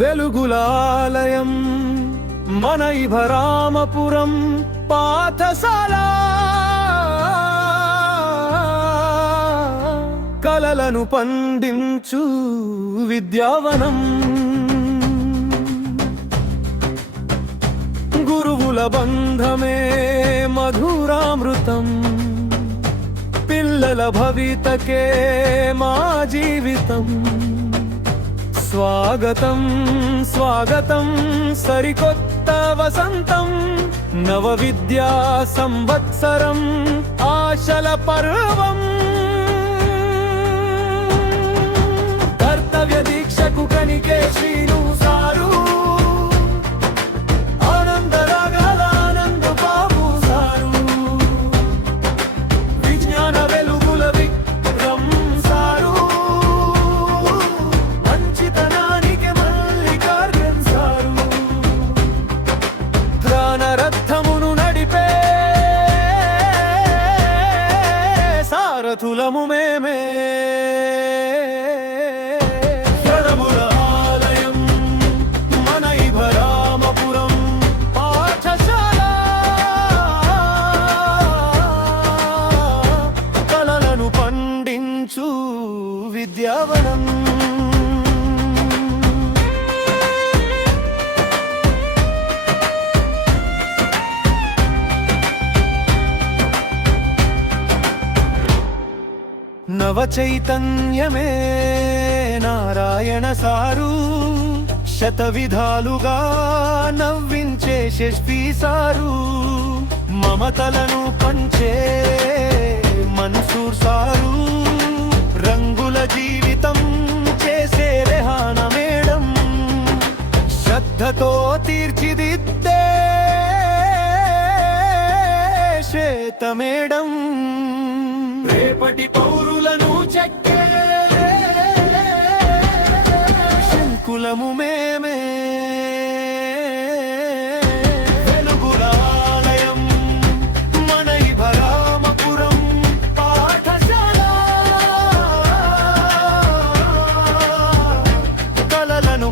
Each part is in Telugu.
వెలుగులాలయం మన ఇభరామపురం పాఠశాల, కలలను పండించు విద్యావనం, గురువుల బంధమే మధురామృతం, పిల్లల భవితకే మా జీవితం. స్వాగతం స్వాగతం సరికొత్త వసంతం, నవ విద్యా సంవత్సరం ఆశల పర్వం. కర్తవ్య దీక్షకు కనికే శ్రీను సారు, ఆనంద రాగాల ఆనంద బాబు సారు, విజ్ఞాన వెలుగుల విక్రమ్ సారు, మంచితనానికి మల్లికార్జున్ సారు, ప్రాణరథమును నడిపే సారథులము మేమే. విద్యావనం నవ చైతన్యమే నారాయణ సారు, శత విధాలుగా నవ్వించే శశి సారు, మమతలను పంచే మన్సూర్ సారు, రంగుల జీవితం చేసే రెహాన మేడం, శ్రద్ధతో తీర్చిదిద్దే శ్వేత మేడం, రేపటి పౌరులను చెక్కే శంకులము మేమే.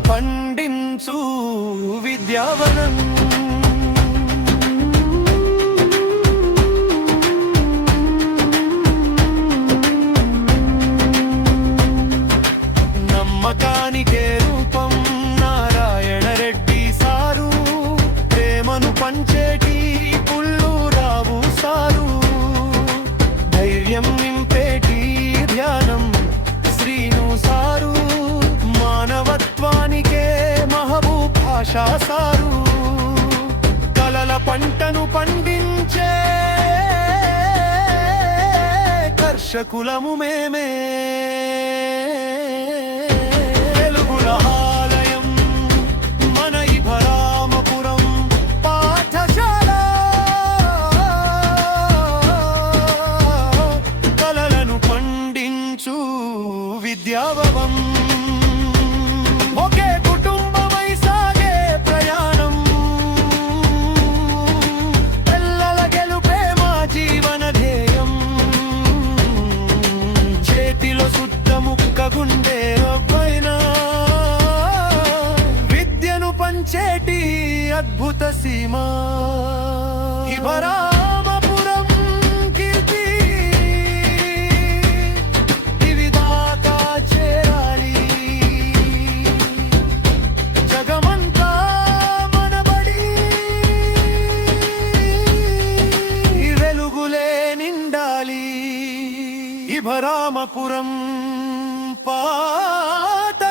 పండించు విద్యావనం. నమ్మకానికే రూపం నారాయణ రెడ్డి సారు, ప్రేమను పంచేటి పుల్లూరావు సారు, ధైర్యం నింపేటి ధ్యానం శ్రీను సారు, మానవత్వానికే మహబూబ్ భాషా సారు, కలల పంటను పండించే కర్షకులము మేమే. వెలుగుల ఆలయం మన ఇభరామపురం పాఠశాల, కలలను పండించు విద్యావనం. ఒకే కుటుంబమై సాగే ప్రయాణం, పిల్లల గెలుపే మా జీవన ధ్యేయం, చేతిలో శుద్ధ ముక్క గుండె పైన విద్యను పంచేటి అద్భుత సీమ ఇభరామపురం కీర్తి ఇవిదాకా చేరాలి, జగమంతా మనబడి వెలుగులే నిండాలి. ఇభరామపురం పాఠశాల.